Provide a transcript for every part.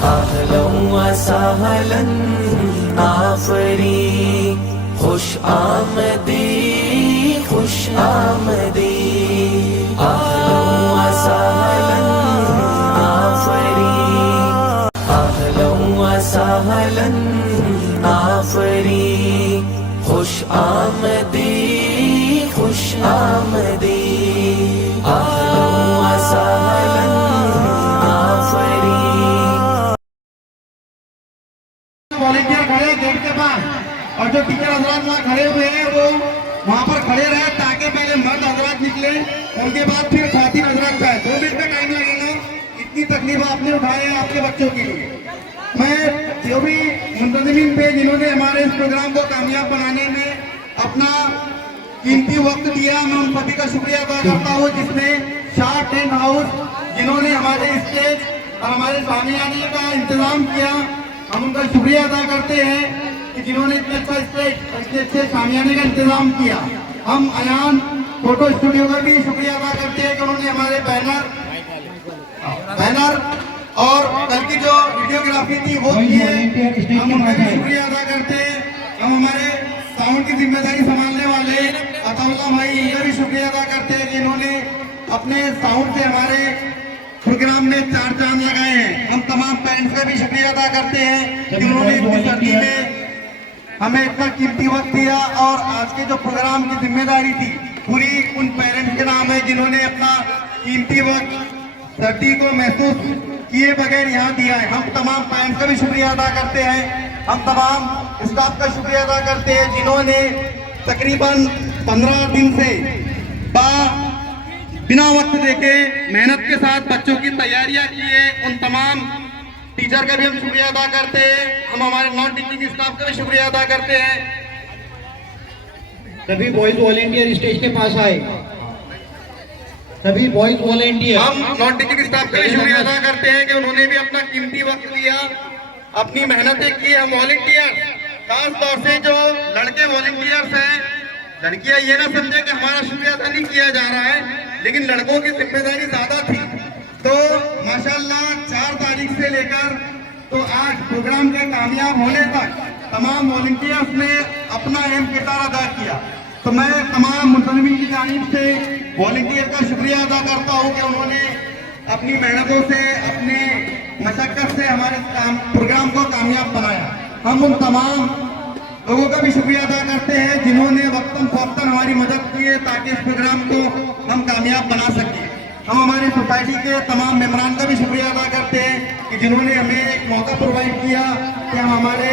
अहलन व सहलन आफरी, खुश आमदी खुश आमदी। अहलन व सहलन आफरी, अहलन व सहलन आफरी, खुश आमदी खुश आमदी। अहलन व सहलन आफरी। वॉलेंटियर खड़े गेट के पास, और जो टीचर हजरात वहाँ खड़े हुए हैं वो वहाँ पर खड़े रहे ताकि पहले मर्द हजरात निकले, उनके बाद फिर खातिन हजरात जाए। 2 मिनट का टाइम लगेगा। इतनी तकलीफ आपने उठाए हैं आपके बच्चों के लिए। मैं जो भी मुंतजिमीन पे जिन्होंने हमारे इस प्रोग्राम को कामयाब बनाने में अपना कीमती वक्त दिया, मैं उन सभी का शुक्रिया अदा करता हूँ, जिसमें शाह टेंट हाउस जिन्होंने हमारे स्टेज और हमारे सामियाने का इंतजाम किया, हम उनका शुक्रिया अदा करते हैं कि जिन्होंने इतने अच्छा स्टेज इतने अच्छे सामियाने का इंतजाम किया। हम अयान फोटो स्टूडियो का भी शुक्रिया अदा करते हैं कि उन्होंने हमारे बैनर और कल की जो वीडियोग्राफी थी वो की है, हम उनका भी शुक्रिया अदा करते हैं। हम हमारे साउंड की जिम्मेदारी संभालने वाले अताउल्लाह भाई, इनका भी शुक्रिया अदा करते हैं कि इन्होंने अपने साउंड से हमारे प्रोग्राम में 4 चांद लगाए हैं। हम तमाम पेरेंट्स का भी शुक्रिया अदा करते हैं कि उन्होंने इतनी सर्दी में हमें इतना कीमती वक्त दिया, और आज के जो प्रोग्राम की जिम्मेदारी थी पूरी उन पेरेंट्स के नाम है जिन्होंने अपना कीमती वक्त सर्दी को महसूस किए बगैर यहाँ दिया है। हम तमाम पेरेंट्स का भी शुक्रिया अदा करते हैं। हम तमाम स्टाफ का शुक्रिया अदा करते हैं जिन्होंने तकरीबन 15 दिन से बिना वक्त देके मेहनत के साथ बच्चों की तैयारियां की है। उन तमाम टीचर का भी हम शुक्रिया अदा करते हैं। हम हमारे नॉन टीचिंग स्टाफ का भी शुक्रिया अदा करते हैं। सभी बॉयज वॉलेंटियर स्टेज के पास आए। सभी बॉयज वॉलेंटियर। हम नॉन टीचिंग स्टाफ का भी शुक्रिया अदा करते हैं कि उन्होंने भी अपना कीमती वक्त दिया, अपनी मेहनतें की। हम वॉलेंटियर खास तौर से जो लड़के वॉलेंटियर्स हैं, लड़कियां ये ना समझे कि हमारा शुक्रिया अदा नहीं किया जा रहा है, लेकिन लड़कों की जिम्मेदारी ज्यादा थी। तो माशाल्लाह 4 तारीख से लेकर तो आज प्रोग्राम के कामयाब होने तक तमाम वॉलंटियर्स ने अपना अहम किरदार अदा किया। तो मैं तमाम मुंतजिमीन की जानिब से वॉलंटियर का शुक्रिया अदा करता हूँ कि उन्होंने अपनी मेहनतों से, अपने मशक्कत से हमारे प्रोग्राम को कामयाब बनाया। हम उन तमाम लोगों का भी शुक्रिया अदा करते हैं जिन्होंने वक्तन फौक्तन हमारी मदद की है ताकि इस प्रोग्राम को हम कामयाब बना सकें। हम हमारे सोसाइटी के तमाम मेंबरान का भी शुक्रिया अदा करते हैं कि जिन्होंने हमें एक मौका प्रोवाइड किया कि हम हमारे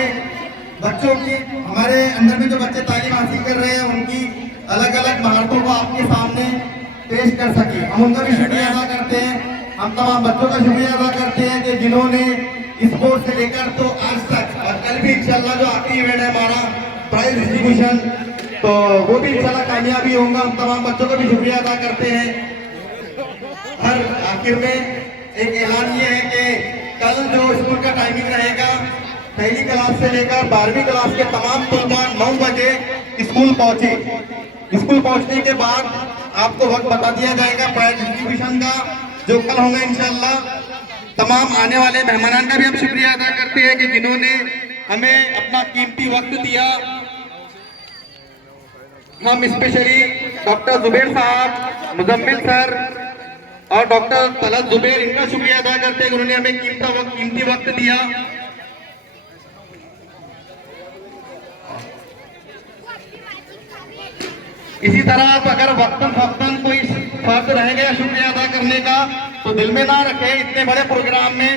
बच्चों की, हमारे अंदर में जो बच्चे तालीम हासिल कर रहे हैं उनकी अलग अलग महारतों को आपके सामने पेश कर सके। हम उनका भी शुक्रिया अदा करते हैं। हम तमाम बच्चों का शुक्रिया अदा करते हैं कि जिन्होंने स्पोर्ट से लेकर तो आज तक, और कल भी इंशाल्लाह जो आखिरी इवेंट है हमारा प्राइज डिस्ट्रीब्यूशन, तो वो भी इंशाल्लाह कामयाबी होगा। हम तमाम बच्चों का भी शुक्रिया अदा करते हैं। हर आखिर में एक ऐलान ये है कि कल जो स्कूल का टाइमिंग रहेगा, पहली क्लास से लेकर 12वीं क्लास के तमाम तलबा 9 बजे स्कूल पहुंचे। स्कूल पहुंचने के बाद आपको वक्त बता दिया जाएगा प्राइज डिस्ट्रीब्यूशन का, जो कल होगा इंशाल्लाह। तमाम आने वाले मेहमानान का भी हम शुक्रिया अदा करते हैं कि जिन्होंने हमें अपना कीमती वक्त दिया। हम स्पेशली डॉक्टर जुबेर साहब, मुजम्मिल सर और डॉक्टर तलत जुबेर, इनका शुक्रिया अदा करते हैं कि उन्होंने हमें कीमती वक्त दिया। इसी तरह आप अगर वक्तन कोई फर्ज रह गया शुक्रिया अदा करने का तो दिल में ना रखे। इतने बड़े प्रोग्राम में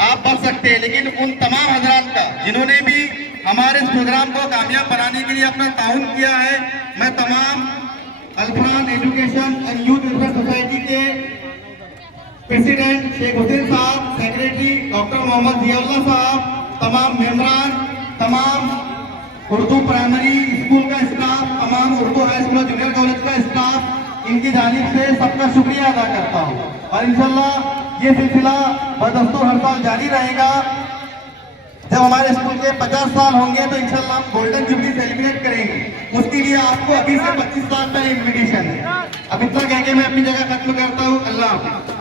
आप बच सकते हैं, लेकिन उन तमाम हजरात का जिन्होंने भी हमारे इस प्रोग्राम को कामयाब बनाने के लिए अपना ताउन किया है, मैं तमाम Alfaran education and youth welfare society के president Shaikh Hussain Sahab, secretary doctor Mohammad Ziaullah Sahab, तमाम मेंबरान, तमाम उर्दू प्राइमरी स्कूल का स्टाफ, तमाम Urdu high school junior college का स्टाफ, इनकी जानिब से सबका शुक्रिया अदा करता हूँ। और इंशाल्लाह ये सिलसिला बदस्तूर हर साल जारी रहेगा। जब हमारे स्कूल के 50 साल होंगे तो इंशाल्लाह हम गोल्डन जुबली सेलिब्रेट करेंगे। उसके लिए आपको अभी से 25 साल का इन्विटेशन है। अब इतना कह के मैं अपनी जगह खत्म करता हूँ। अल्लाह हाफ़िज़।